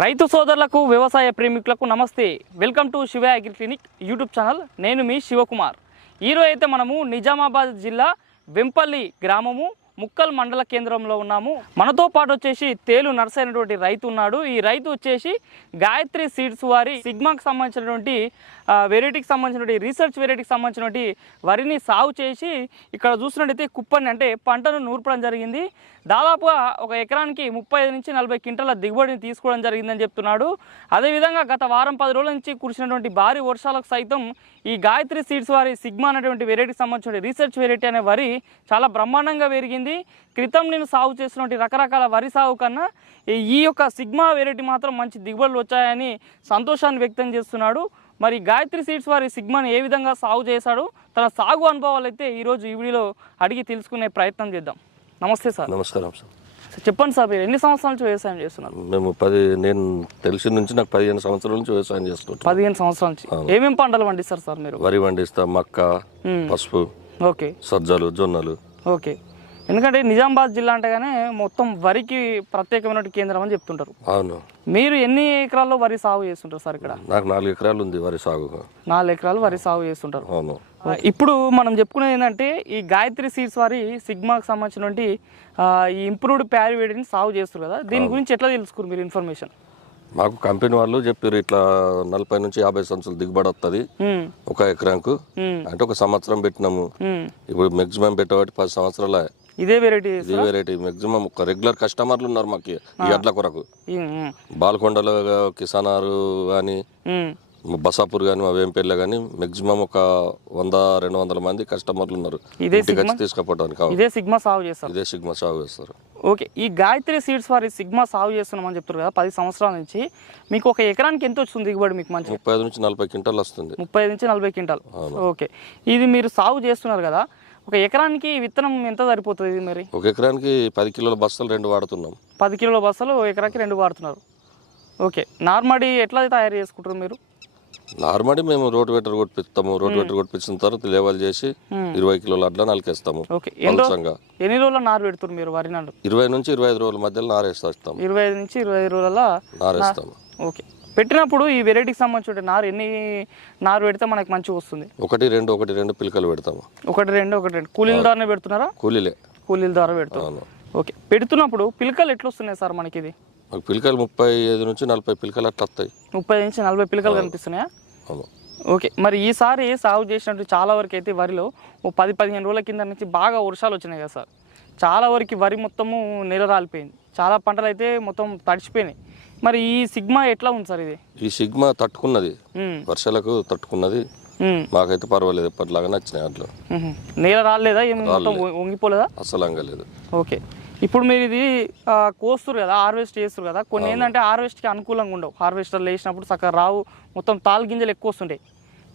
రైతు సోదరులకు వ్యవసాయ ప్రేమికులకు నమస్తే. Welcome to Shiva agri clinic YouTube channel. నేను మీ శివకుమార్. ఈరోజు అయితే మనము నిజామాబాద్ జిల్లా వెంపల్లి గ్రామము ముక్కల్ మండల కేంద్రంలో ఉన్నాము. మనతో పాటు వచ్చేసి తేలు నర్సైనటువంటి రైతు ఉన్నాడు. ఈ రైతు వచ్చేసి గాయత్రి సీడ్స్ వారి సిగ్మాకి సంబంధించినటువంటి వెరైటీకి సంబంధించినటువంటి రీసెర్చ్ వెరైటీకి సంబంధించినటువంటి వరిని సాగు చేసి ఇక్కడ చూసినట్టయితే కుప్పని అంటే పంటను నూర్పడం జరిగింది. దాదాపుగా ఒక ఎకరానికి ముప్పై ఐదు నుంచి నలభై క్వింటాల దిగుబడిని తీసుకోవడం జరిగిందని చెప్తున్నాడు. అదేవిధంగా గత వారం పది రోజుల నుంచి కురిసినటువంటి భారీ వర్షాలకు సైతం ఈ గాయత్రి సీడ్స్ వారి సిగ్మా అనేటువంటి వెరైటీకి సంబంధించిన రీసెర్చ్ వెరైటీ అనే వరి చాలా బ్రహ్మాండంగా పెరిగింది. క్రితం నేను సాగు చేసినటువంటి రకరకాల వరి సాగు కన్నా ఈ- యొక్క సిగ్మా వెరైటీ మాత్రం మంచి దిగుబడులు వచ్చాయని సంతోషాన్ని వ్యక్తం చేస్తున్నాడు. మరి గాయత్రి సీడ్స్ వారి సిగ్మాని ఏ విధంగా సాగు చేశాడు తన సాగు అనుభవాలు అయితే ఈరోజు ఈ వీడియోలో అడిగి తెలుసుకునే ప్రయత్నం చేద్దాం. నమస్తే సార్. నమస్కారం సార్, చెప్పండి సార్ మీరు ఎన్ని సంవత్సరాల నుంచి వ్యవసాయం చేస్తున్నారు? మేము పది నేను తెలిసిన నుంచి నాకు పదిహేను సంవత్సరాల నుంచి వ్యవసాయం చేసుకుంటాం పదిహేను సంవత్సరాల నుంచి. ఏమేమి పంటలు పండిస్తారు సార్ మీరు? వరి పండిస్తాం మక్క పసుపు ఓకే. సజ్జలు జొన్నలు. ఓకే. ఎందుకంటే నిజామాబాద్ జిల్లా అంటేగానే మొత్తం వరికి ప్రత్యేకమైన కేంద్రం అని చెప్తుంటారు. అవును. మీరు ఎన్ని ఎకరాల్లో వరి సాగు చేస్తుంటారు సార్ ఇక్కడ? నాకు నాలుగు ఎకరాలు ఉంది వరి సాగు. నాలుగు ఎకరాలు వరి సాగు చేస్తుంటారు. అవును. ఇప్పుడు మనం చెప్పుకునేది ఏంటంటే ఈ గాయత్రి సీడ్స్ వారి సిగ్మాకి సంబంధించినటువంటి ఈ ఇంప్రూవ్డ్ ప్యారివేడిని సాగు చేస్తారు కదా దీని గురించి ఎట్లా తెలుసుకున్నారు మీరు ఇన్ఫర్మేషన్? మాకు కంపెనీ వాళ్ళు చెప్పారు ఇట్లా నలభై నుంచి యాభై సంవత్సరాలు దిగుబడి వస్తుంది ఒక ఎకరాకు. అంటే ఒక సంవత్సరం పెట్టినాము. ఇప్పుడు మాక్సిమం పెట్టబట్టి పది సంవత్సరాల. ఇదే వెరైటీ ఇది వెరైటీ మాక్సిమం ఒక రెగ్యులర్ కస్టమర్లు ఉన్నారు మాకు ఈ అడ్ల కొరకు. బాల్కొండలో కిసానారు కానీ బసాపూర్ కానీ మా వేంపల్లి కానీ మాక్సిమం ఒక వంద రెండు వందల మంది కస్టమర్లు ఉన్నారు. ఇదే తీసుకుపోవడానికి. ఇదే సిగ్మా సాగు చేస్తారు? ఇదే సిగ్మా సాగు చేస్తారు. ఓకే ఈ గాయత్రి సీడ్స్ వారి సిగ్మా సాగు చేస్తున్నామని చెప్తారు కదా పది సంవత్సరాల నుంచి. మీకు ఒక ఎకరానికి ఎంత వస్తుంది దిగుబడి మీకు మంచి ముప్పై ఐదు నుంచి నలభై క్వింటాల్ వస్తుంది. ముప్పై నుంచి నలభై క్వింటాల్. ఓకే ఇది మీరు సాగు చేస్తున్నారు కదా ఒక ఎకరానికి విత్తనం ఎంత సరిపోతుంది మరి? ఒక ఎకరానికి పది కిలోల బస్తాలు రెండు వాడుతున్నాం. పది కిలోల బస్తాలు ఎకరాకి రెండు వాడుతున్నారు. ఓకే. నార్మడి ఎట్లా తయారు చేసుకుంటారు మీరు? నార్మల్ మేము రోడ్ వెటర్ కొట్టిస్తాము రోడ్ వెటర్ కొట్టించిన తర్వాత లేవల్ చేసి ఇరవై కిలోల అడ్ల నలికేస్తాము ఓకే. ఎన్ని రోజుల నారు పెడుతున్నారు మీరు వరి నారు? ఇరవై నుంచి ఇరవై ఐదు రోజుల మధ్యలో నారేస్తాం. ఇరవై ఐదు నుంచి ఇరవై ఐదు రోజుల నారేస్తాము. ఓకే. పెట్టినప్పుడు ఈ వెరైటీకి సంబంధించిన నారు ఎన్ని నారు పెడితే మనకి మంచిగా వస్తుంది? ఒకటి రెండు ఒకటి రెండు పిలకలు పెడతాము. ఒకటి రెండు ఒకటి రెండు. కూలీల ద్వారానే పెడుతున్నారా? కూలీలే. కూలీల ద్వారా పెడుతున్నారు. అవును. ఓకే. పెడుతున్నప్పుడు పిలకలు ఎట్లా వస్తున్నాయి సార్ మనకి ఇది? మాకు పిలకలు ముప్పై ఐదు నుంచి నలభై పిలకలు అట్లా వస్తాయి. ముప్పై నుంచి నలభై పిలకలు కనిపిస్తున్నాయా? ఓకే. మరి ఈసారి సాగు చేసినట్టు చాలా వరకు అయితే వరిలో ఓ పది పదిహేను రోజుల కింద నుంచి బాగా వర్షాలు వచ్చినాయి కదా సార్. చాలా వరకు వరి మొత్తము నెల రాలిపోయింది. చాలా పంటలు అయితే మొత్తం తడిచిపోయినాయి. మరి ఈ సిగ్మా ఎట్లా ఉంది సార్ ఇది? ఈ సిగ్మా తట్టుకున్నది. వర్షాలకు తట్టుకున్నది. మాకైతే పర్వాలేదు ఎప్పటిలాగా నచ్చినాయి అట్లా. నేల రాలేదా? ఏం వంగిపోలేదా? అసలు అంగలేదు. ఓకే. ఇప్పుడు మీరు ఇది కోస్తారు కదా హార్వెస్ట్ చేస్తారు కదా కొన్ని ఏంటంటే హార్వెస్ట్కి అనుకూలంగా ఉండవు. హార్వెస్టర్లు వేసినప్పుడు చక్కగా రావు. మొత్తం తాలు గింజలు ఎక్కువ వస్తుంటాయి.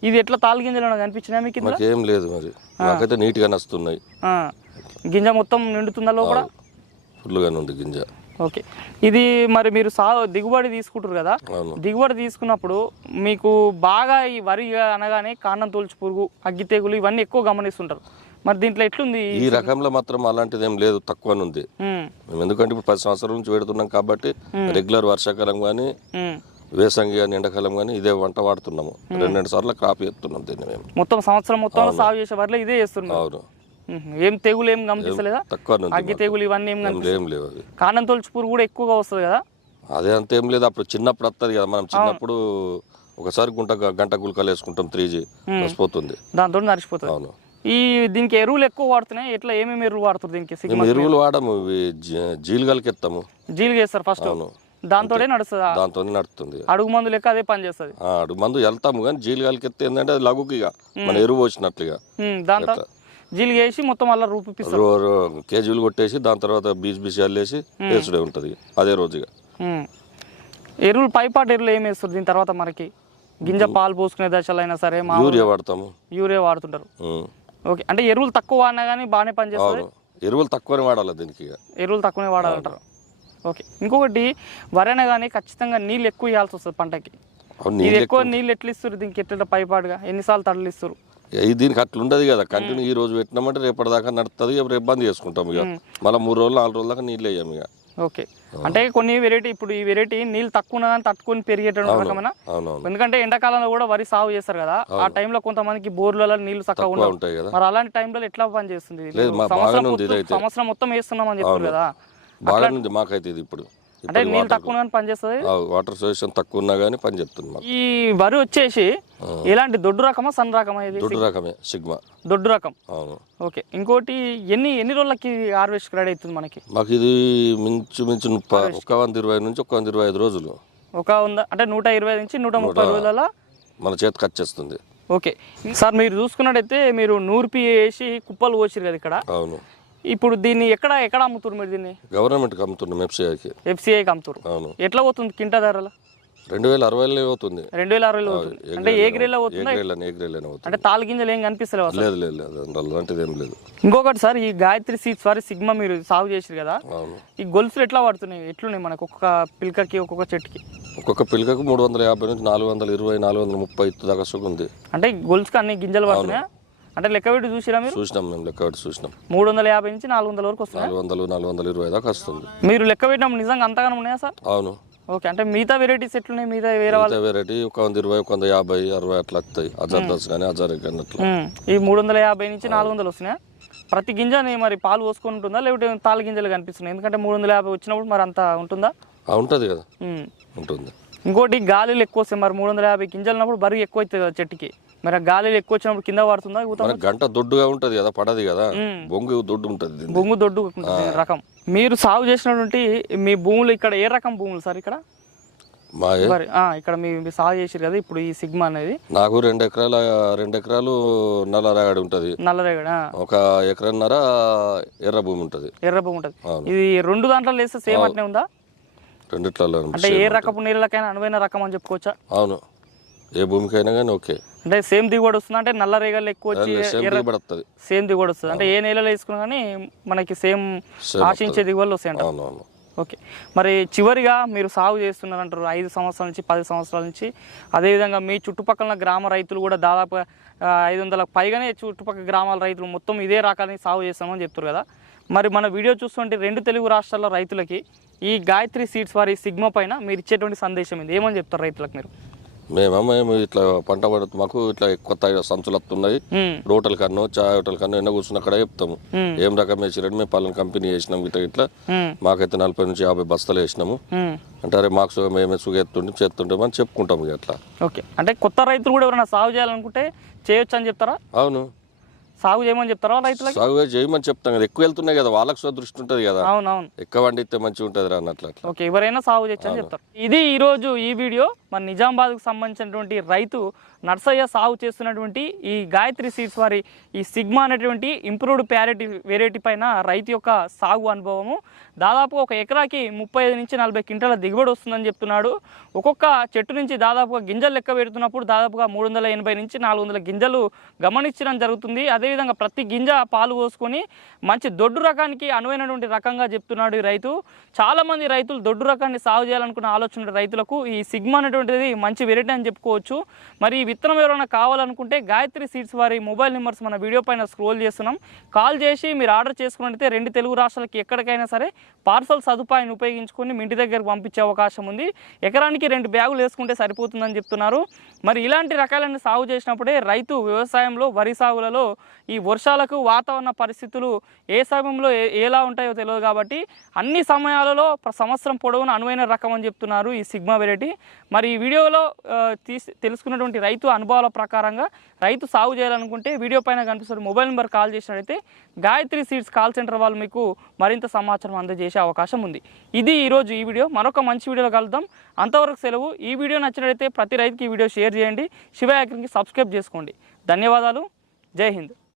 ఇది ఎట్లా తాలు గింజలు ఏమైనా కనిపించినాయి మీకు? మాకేం లేదు మరి. మాకైతే నీట్గా నస్తున్నాయి. గింజ మొత్తం నిండుతుందా లోపల? ఫుల్గానే ఉంది గింజ. ఓకే. ఇది మరి మీరు సా దిగుబడి తీసుకుంటారు కదా? దిగుబడి తీసుకున్నప్పుడు మీకు బాగా ఈ వరి అనగానే కాండం తోల్చి పురుగు అగ్గి తెగులు ఇవన్నీ ఎక్కువ గమనిస్తుంటారు. మరి దీంట్లో ఎట్లుంది ఈ రకంలో మాత్రం అలాంటిది ఏం లేదు తక్కువనే ఉంది ఎందుకంటే ఇప్పుడు పది సంవత్సరాల నుంచి పెడుతున్నాం కాబట్టి రెగ్యులర్ వర్షాకాలం కానీ. వేసంగి కానీ ఎండాకాలం కానీ ఇదే వంట వాడుతున్నాము. రెండు రెండు సార్లు క్రాప్ చేస్తున్నాం దీన్ని మేము. మొత్తం సంవత్సరం మొత్తం సాగు చేసే వరిలో ఇదే చేస్తున్నారు. అవును. ఏం తెగులు ఏం గమనిస్తలేదా తక్కువనే ఉంది అగ్గి తెగులు ఇవన్నీ ఏం ఏం లేవు అది. కాండం తోల్చి పురుగు కూడా ఎక్కువగా వస్తుంది కదా? అదే అంత ఏం లేదు. అప్పుడు చిన్నప్పుడు వస్తుంది కదా. మనం చిన్నప్పుడు ఒకసారి గుంట గంట గుల్కలు వేసుకుంటాం త్రీ జీ పోతుంది దాంతో నరిచిపోతుంది అవును. ఈ దీనికి ఎరువులు ఎక్కువ వాడుతున్నాయి? ఎట్లా ఏమేమి ఎరువులు వాడుతారు దీనికి? సిగ్మా ఎరువులు వాడము. ఇవి జీ- జీలుగలకి ఎత్తాము జీలు చేస్తారు ఫస్ట్. అవును. దాంతోనే నడుస్తుంది? దాంతో నడుస్తుంది అడుగు మందు లెక్క అదే పని చేస్తుంది. ఆ, అటు మందు వెళ్తాము కానీ జీలుగలకి ఎత్తే ఏంటంటే అది లఘుకి ఇక. మన ఎరువు వచ్చినట్లుగా. దాంతో జీలు వేసి మొత్తం అలా రూపిస్తారు కేజీలు కొట్టేసి దాని తర్వాత బీజ్ బీజ్ చల్లేసి వేసుడే ఉంటుంది అదే రోజుగా. ఎరువులు పైపాటు ఎరువులు ఏం వేస్తారు దీని తర్వాత మనకి? గింజ పాలు పోసుకునే దశలో అయినా సరే యూరియా వాడతాము. యూరియా వాడుతుంటారు. ఓకే అంటే ఎరువులు తక్కువ వాడినా కానీ బాగానే పనిచేస్తుంది అవును. ఎరువులు తక్కువనే వాడాలి దీనికి ఎరువులు తక్కువనే వాడాలంటారు. ఓకే ఇంకొకటి వరి అనగానే ఖచ్చితంగా నీళ్ళు ఎక్కువ ఇవ్వాల్సి వస్తుంది పంటకి. ఎక్కువ నీళ్ళు ఎట్లా ఇస్తారు దీనికి ఎట్లా పైపాటుగా? ఎన్నిసార్లు తడలు ఇస్తారు ఈ దీనికి అట్లా ఉండదు కదా. కంటిన్యూ ఈ రోజు పెట్టినామంటే రేపటిదాకా నడుస్తుంది ఇక రేపు బంద్ చేసుకుంటాం ఇక. మళ్ళీ మూడు రోజులు నాలుగు రోజుల దాకా నీళ్ళు వేయం ఇక. ఓకే. అంటే కొన్ని వెరైటీ ఇప్పుడు ఈ వెరైటీ నీళ్ళు తక్కువ ఉన్నదని తట్టుకొని పెరిగేటువంటి రకమైన? ఎందుకంటే ఎండాకాలంలో కూడా వరి సాగు చేస్తారు కదా. ఆ టైంలో కొంతమందికి బోర్లలో నీళ్ళు చక్కగా తక్కువ ఉంటాయి కదా. మరి అలాంటి టైంలో ఎట్లా పని చేస్తుంది? సంవత్సరం మొత్తం- మొత్తం వేస్తున్నామని చెప్పారు కదా. బాగా ఉంది మాకైతే ఇది ఇప్పుడు. అంటే నీళ్ళు తక్కువ ఉన్నదని పని చేస్తుంది? వాటర్ సొల్యూషన్ తక్కువ ఉన్నా కానీ పని చెప్తుంది మాకు. ఈ వరి వచ్చేసి ఎలాంటి దొడ్డు రకమా సన్న రకమా ఇది? దొడ్డు రకమే సిగ్మా. దొడ్డు రకం. అవును. ఓకే. ఇంకోటి ఎన్ని ఎన్ని రోజులకి హార్వెస్ట్ రెడీ అవుతుంది మనకి? మాకు ఇది మించు మించు ముప్పై ఒక వంద ఇరవై నుంచి ఒక వంద ఇరవై ఐదు రోజులు. ఒక వంద అంటే నూట ఇరవై నుంచి నూట ముప్పై రోజుల మన చేతికి వచ్చేస్తుంది ఓకే. సార్ మీరు చూసుకున్నట్టయితే మీరు నూర్పి వేసి కుప్పలు పోసిరు కదా ఇక్కడ? అవును. ఇప్పుడు దీన్ని ఎక్కడ ఎక్కడ అమ్ముతారు మీరు దీన్ని? గవర్నమెంట్కి అమ్ముతున్నాం ఎఫ్సీఐకి ఎఫ్సిఐకి అమ్ముతారు అవును. ఎట్లా పోతుంది కింటా ధరలు? రెండు వేల అరవైలో అవుతుంది రెండు వేల అరవైలో పోతుంది. అంటే ఏ గ్రేడ్లో పోతుందా? ఏ గ్రేడ్ అవుతుంది అంటే తాలు గింజలు ఏం కనిపిస్తలేవు లేదు లేదు లేదు అందులో అలాంటిది ఏం లేదు. ఇంకొకటి సార్ ఈ గాయత్రి సీడ్స్ వారి సిగ్మా మీరు సాగు చేసిరు కదా? అవును. ఈ గొలుసులు ఎట్లా పడుతున్నాయి? ఎట్లున్నాయి మనకు ఒక్కొక్క పిల్కకి ఒక్కొక్క చెట్టుకి? ఒక్కొక్క పిల్లకకు మూడు వందల యాభై నుంచి నాలుగు వందల ఇరవై నాలుగు వందల ముప్పై దాకా సుఖం ఉంది అంటే గొలుసుకి అన్ని గింజలు పడుతున్నాయా? అంటే లెక్క పెట్టి చూసిరా మీరు? చూసినాం మేము లెక్క పెట్టి చూసినాం. మూడు వందల యాభై నుంచి నాలుగు వందల వరకు వస్తున్నాయి నాలుగు వందలు నాలుగు వందల ఇరవై దాకా వస్తుంది. మీరు లెక్క పెట్టినప్పుడు నిజంగా అంతగానం ఉన్నాయా సార్? అవును. ఓకే అంటే మిగతా వెరైటీస్ ఎట్లున్నాయి? మిగతా వేరే వాళ్ళు వెరైటీ ఒక వంద ఇరవై ఒక వంద యాభై అరవై అట్లా వస్తాయి. దస్ కానీ అట్లా. ఈ మూడు వందల యాభై నుంచి నాలుగు వందలు వస్తున్నాయా? ప్రతి గింజని మరి పాలు పోసుకొని ఉంటుందా? లేకపోతే తాలు గింజలు కనిపిస్తున్నాయి? ఎందుకంటే మూడు వందల యాభై వచ్చినప్పుడు మరి అంత ఉంటుందా? ఉంటది కదా. ఉంటుంది. ఇంకోటి గాలిలు ఎక్కువ వస్తాయి. మరి మూడు వందల యాభై గింజలు ఉన్నప్పుడు బరువు ఎక్కువ అవుతుంది కదా చెట్టుకి. మరి ఆ గాలిలు ఎక్కువ వచ్చినప్పుడు కింద పడుతుందా మన గంట దొడ్డుగా ఉంటది కదా పడది కదా. బొంగు దొడ్డు ఉంటది. బొంగు దొడ్డు రకం. మీరు సాగు చేసినటువంటి మీ భూములు ఇక్కడ ఏ రకం భూములు సార్ ఇక్కడ? మరి ఇక్కడ మీ మీరు సాగు చేసారు కదా ఇప్పుడు ఈ సిగ్మా అనేది. నాకు రెండు ఎకరాల రెండు ఎకరాలు నల్ల రాగడి ఉంటది. నల్లరేగడ ఒక ఎకరన్నర ఎర్ర భూమి ఉంటది. ఎర్ర భూమి ఉంటుంది. ఇది రెండు దాంట్లో వేస్తే సేమ్ అట్నే ఉందా? రెండిట్లలో అంటే ఏ రకపు నీళ్ళకైనా అనువైన రకం అని చెప్పుకోవచ్చా? అవును. ఏ భూమికైనా కానీ ఓకే. అంటే సేమ్ దిగుబడి వస్తుంది అంటే నల్ల రేగలు ఎక్కువ వచ్చి సేమ్ దిగుబడి వస్తుంది. అంటే ఏ నేలలో వేసుకున్నా కానీ మనకి సేమ్ ఆశించే దిగుబడులు వస్తాయి అంట అవును అవును ఓకే. మరి చివరిగా మీరు సాగు చేస్తున్నారు అంటారు ఐదు సంవత్సరాల నుంచి పది సంవత్సరాల నుంచి. అదేవిధంగా మీ చుట్టుపక్కల గ్రామ రైతులు కూడా దాదాపు ఐదు వందలకు పైగానే చుట్టుపక్కల గ్రామాల రైతులు మొత్తం ఇదే రకాలని సాగు చేస్తామని చెప్తారు కదా. మరి మన వీడియో చూస్తుంటే రెండు తెలుగు రాష్ట్రాల రైతులకి ఈ గాయత్రి సీడ్స్ వారి సిగ్మా పైన మీరు ఇచ్చేటువంటి సందేశం ఇది ఏమని చెప్తారు రైతులకు మీరు? మేమేమో మేము ఇట్లా పంట పడుతు మాకు ఇట్లా కొత్త సంచులు వస్తున్నాయి హోటల్ కన్నో చాయ్ హోటల్ కన్నో ఎన్నో కూర్చుని అక్కడ చెప్తాము. ఏం రకం వేసిరంటే మేము పలానా కంపెనీ వేసినాం ఇట్లా ఇట్లా. మాకైతే నలభై నుంచి యాభై బస్తాలు వేసినాము. అంటే అరే మాకు మేమే సుగ ఎత్తుంటే చేస్తుంటాం అని చెప్పుకుంటాం ఇక అట్లా. ఓకే. అంటే కొత్త రైతులు కూడా ఎవరైనా సాగు చేయాలనుకుంటే చేయొచ్చు అని చెప్తారా? అవును. సాగు చేయమని చెప్తారా రైతులకి? సాగు చేయమని చెప్తాం కదా. ఎక్కువ వెళ్తున్నాయి కదా. వాళ్ళకి దృష్టి ఉంటుంది కదా. అవునవును. ఎక్కువ వండితే మంచిగా ఉంటుంది రా అన్నట్లు ఓకే. ఎవరైనా సాగు చేయొచ్చు అని చెప్తారు. ఇది ఈరోజు ఈ వీడియో. మన నిజామాబాద్కు సంబంధించినటువంటి రైతు నర్సయ్య సాగు చేస్తున్నటువంటి ఈ గాయత్రి సీడ్స్ వారి ఈ సిగ్మా అనేటువంటి ఇంప్రూవ్డ్ ప్యారెటీ వెరైటీ పైన రైతు యొక్క సాగు అనుభవము. దాదాపు ఒక ఎకరాకి ముప్పై ఐదు నుంచి నలభై క్వింటల దిగుబడి వస్తుందని చెప్తున్నాడు. ఒక్కొక్క చెట్టు నుంచి దాదాపుగా గింజలు లెక్క పెడుతున్నప్పుడు దాదాపుగా మూడు వందల ఎనభై నుంచి నాలుగు వందల గింజలు గమనించడం జరుగుతుంది. అదేవిధంగా ప్రతి గింజ పాలు పోసుకొని మంచి దొడ్డు రకానికి అనువైనటువంటి రకంగా చెప్తున్నాడు ఈ రైతు. చాలామంది రైతులు దొడ్డు రకాన్ని సాగు చేయాలనుకున్న ఆలోచన రైతులకు ఈ సిగ్మా అనేటువంటి అనేటువంటిది మంచి వెరైటీ అని చెప్పుకోవచ్చు. మరి ఈ విత్తనం ఎవరైనా కావాలనుకుంటే గాయత్రి సీడ్స్ వారి మొబైల్ నెంబర్స్ మన వీడియో పైన స్క్రోల్ చేస్తున్నాం. కాల్ చేసి మీరు ఆర్డర్ చేసుకున్నట్టయితే రెండు తెలుగు రాష్ట్రాలకి ఎక్కడికైనా సరే పార్సల్ సదుపాయాన్ని ఉపయోగించుకొని మీ ఇంటి దగ్గరకు పంపించే అవకాశం ఉంది. ఎకరానికి రెండు బ్యాగులు వేసుకుంటే సరిపోతుందని చెప్తున్నారు. మరి ఇలాంటి రకాలన్నీ సాగు చేసినప్పుడే రైతు వ్యవసాయంలో వరి సాగులలో ఈ వర్షాలకు వాతావరణ పరిస్థితులు ఏ సమయంలో ఏ- ఎలా ఉంటాయో తెలియదు కాబట్టి అన్ని సమయాలలో సంవత్సరం పొడవును అనువైన రకం అని చెప్తున్నారు ఈ సిగ్మా వెరైటీ. మరి ఈ వీడియోలో తీసి తెలుసుకున్నటువంటి రైతు అనుభవాల ప్రకారంగా రైతు సాగు చేయాలనుకుంటే వీడియో పైన కనిపిస్తున్న మొబైల్ నెంబర్ కాల్ చేసినట్టయితే గాయత్రి సీడ్స్ కాల్ సెంటర్ వాళ్ళు మీకు మరింత సమాచారం అందజేసే అవకాశం ఉంది. ఇది ఈరోజు ఈ వీడియో. మరొక మంచి వీడియోలో కలుద్దాం. అంతవరకు సెలవు. ఈ వీడియో నచ్చినట్లయితే ప్రతి రైతుకి ఈ వీడియో షేర్ చేయండి. శివ యాక్రికి సబ్స్క్రైబ్ చేసుకోండి. ధన్యవాదాలు. జై హింద్.